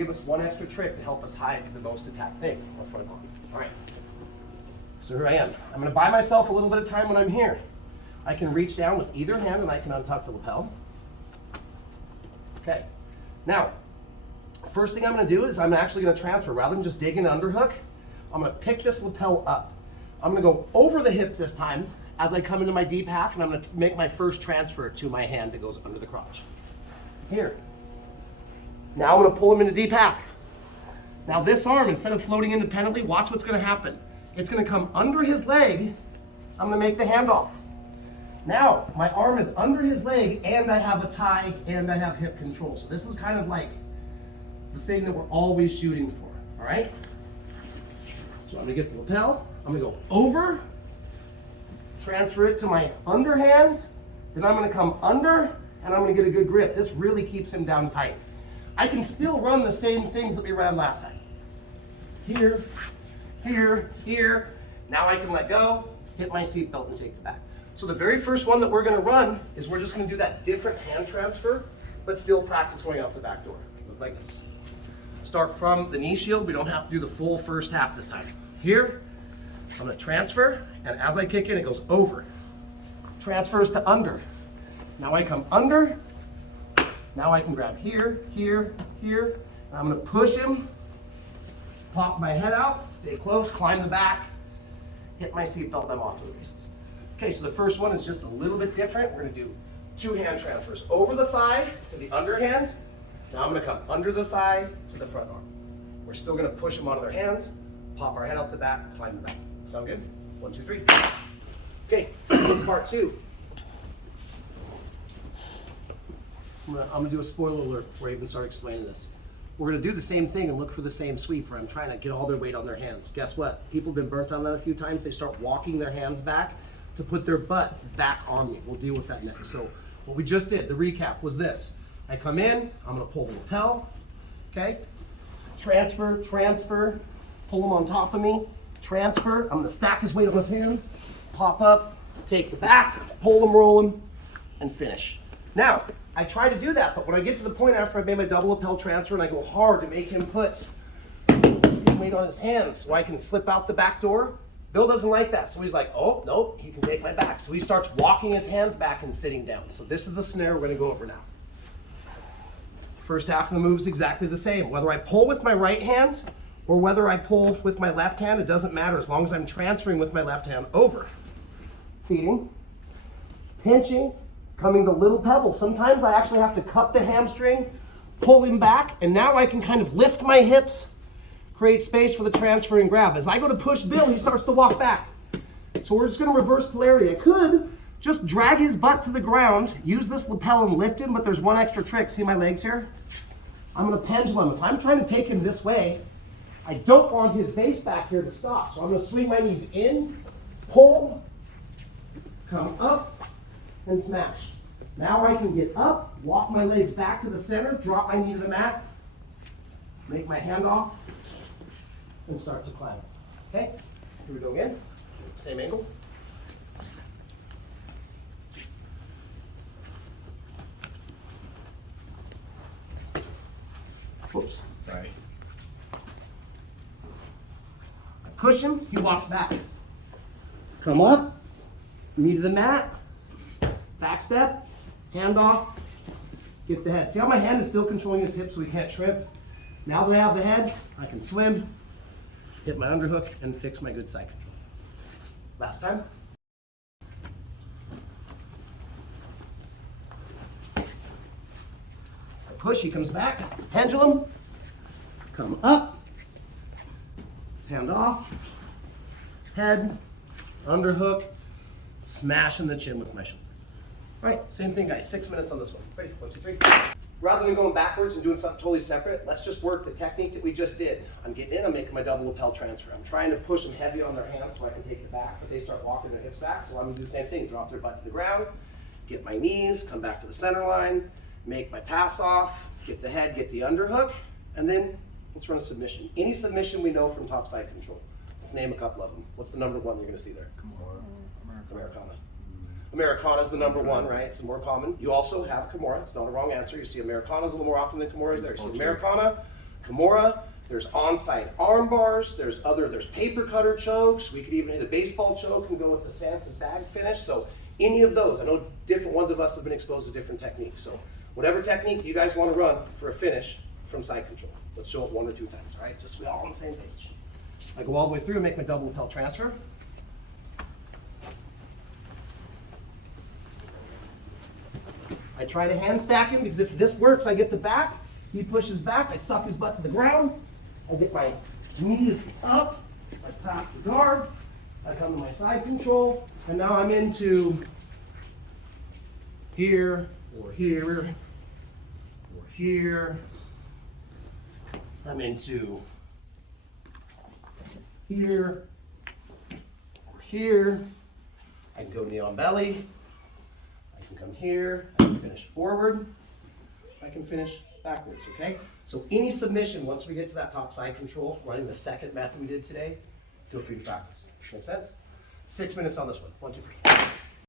give us one extra trick to help us hide the ghost attack thing or front arm. All right. So here I am. I'm going to buy myself a little bit of time when I'm here. I can reach down with either hand and I can untuck the lapel. Okay. Now, first thing I'm going to do is I'm actually going to transfer. Rather than just dig an underhook, I'm going to pick this lapel up. I'm going to go over the hip this time as I come into my deep half, and I'm going to make my first transfer to my hand that goes under the crotch. Here. Now I'm going to pull him into deep half. Now this arm, instead of floating independently, watch what's going to happen. It's going to come under his leg. I'm going to make the handoff. Now, my arm is under his leg, and I have a tie, and I have hip control. So this is kind of like the thing that we're always shooting for, all right? So I'm going to get the lapel. I'm going to go over, transfer it to my underhand, then I'm going to come under, and I'm going to get a good grip. This really keeps him down tight. I can still run the same things that we ran last time. Here, here, here. Now I can let go, hit my seatbelt, and take the back. So the very first one that we're going to run is we're just going to do that different hand transfer, but still practice going out the back door. Look like this. Start from the knee shield. We don't have to do the full first half this time. Here, I'm going to transfer, and as I kick in, it goes over. Transfers to under. Now I come under. Now I can grab here, here, here. I'm going to push him, pop my head out, stay close, climb the back, hit my seatbelt, and I'm off to the races. Okay, so the first one is just a little bit different. We're going to do two hand transfers. Over the thigh to the underhand. Now I'm going to come under the thigh to the front arm. We're still going to push them onto their hands, pop our head out the back, climb the back. Sound good? 1, 2, 3. Okay, part two. I'm going to do a spoiler alert before I even start explaining this. We're going to do the same thing and look for the same sweep where I'm trying to get all their weight on their hands. Guess what? People have been burnt on that a few times. They start walking their hands back to put their butt back on me. We'll deal with that next. So what we just did, the recap was this. I come in, I'm going to pull the lapel, okay? Transfer, transfer, pull him on top of me, transfer. I'm going to stack his weight on his hands, pop up, take the back, pull him, roll him, and finish. Now, I try to do that, but when I get to the point after I made my double lapel transfer and I go hard to make him put weight on his hands so I can slip out the back door, Bill doesn't like that. So he's like, oh, nope, he can take my back. So he starts walking his hands back and sitting down. So this is the scenario we're going to go over now. First half of the move is exactly the same. Whether I pull with my right hand or whether I pull with my left hand, it doesn't matter as long as I'm transferring with my left hand over. Feeding, pinching, coming to little pebbles. Sometimes I actually have to cup the hamstring, pull him back, and now I can kind of lift my hips, create space for the transfer and grab. As I go to push Bill, he starts to walk back. So we're just going to reverse polarity. I could just drag his butt to the ground, use this lapel and lift him, but there's one extra trick. See my legs here? I'm going to pendulum. If I'm trying to take him this way, I don't want his base back here to stop. So I'm going to swing my knees in, pull, come up, and smash. Now I can get up, walk my legs back to the center, drop my knee to the mat, make my hand off, and start to climb. Okay, here we go again. Same angle. Whoops. Sorry. I push him, he walks back. Come up, knee to the mat, back step, hand off, get the head. See how my hand is still controlling his hips so he can't trip? Now that I have the head, I can swim, hit my underhook, and fix my good side control. Last time. I push, he comes back, pendulum, come up, hand off, head, underhook, smash in the chin with my shoulder. All right, same thing, guys. 6 minutes on this one. Ready? 1, 2, 3. Rather than going backwards and doing something totally separate, let's just work the technique that we just did. I'm getting in, I'm making my double lapel transfer. I'm trying to push them heavy on their hands so I can take the back, but they start walking their hips back, so I'm gonna do the same thing. Drop their butt to the ground, get my knees, come back to the center line, make my pass off, get the head, get the underhook, and then let's run a submission. Any submission we know from top side control. Let's name a couple of them. What's the number one you're gonna see there? Americana. Americana is the number one, right? It's the more common. You also have Kimura. It's not a wrong answer. You see Americana is a little more often than Kimura is there. You see Americana, Kimura, there's onside arm bars, there's paper cutter chokes. We could even hit a baseball choke and go with the Sansa's bag finish. So any of those, I know different ones of us have been exposed to different techniques. So whatever technique you guys want to run for a finish from side control. Let's show it 1 or 2 times, all right? Just so we're all on the same page. I go all the way through and make my double lapel transfer. I try to hand stack him because if this works, I get the back. He pushes back, I suck his butt to the ground. I get my knees up, I pass the guard, I come to my side control, and now I'm into here, or here, or here. I'm into here, or here. I can go knee on belly. I can come here, I can finish forward. I can finish backwards, okay? So any submission, once we get to that top side control, running the second method we did today, feel free to practice. Make sense? 6 minutes on this one. 1, 2, 3.